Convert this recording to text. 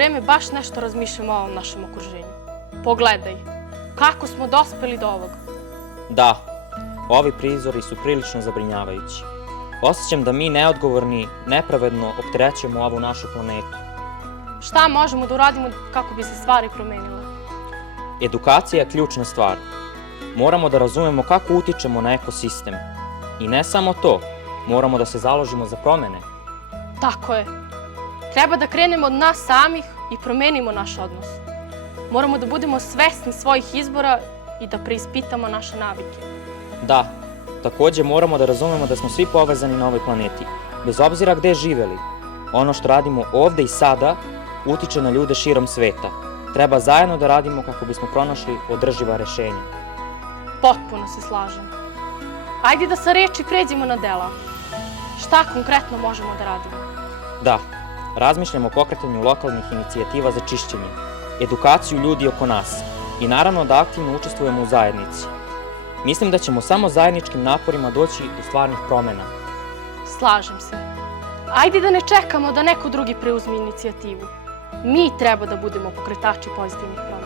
vreme baš nešto razmišljam o ovom našem okruženju. Pogledaj, kako smo dospeli do ovoga. Da, ovi prizori su prilično zabrinjavajući. Osjećam da mi neodgovorni, nepravedno opterećujemo ovu našu planetu. Šta možemo da uradimo kako bi se stvari promenile? Edukacija je ključna stvar. Moramo da razumemo kako utičemo na ekosistem. I ne samo to, moramo da se založimo za promene. Tako je. Treba da krenemo od nas samih i promenimo naš odnos. Moramo da budemo svesni svojih izbora i da preispitamo naše navike. Da, takođe moramo da razumemo da smo svi povezani na ovoj planeti, bez obzira gde živeli. Ono što radimo ovde i sada utiče na ljude širom sveta. Treba zajedno da radimo kako bismo pronašli održiva rešenja. Potpuno se slažem. Ajde da sa reči pređemo na dela. Šta konkretno možemo da radimo? Da, razmišljamo o pokretanju lokalnih inicijativa za čišćenje, edukaciju ljudi oko nas i naravno da aktivno učestvujemo u zajednici. Mislim da ćemo samo zajedničkim naporima doći do stvarnih promena. Slažem se. Ajde da ne čekamo da neko drugi preuzme inicijativu. Mi treba da budemo pokretači pozitivnih promena.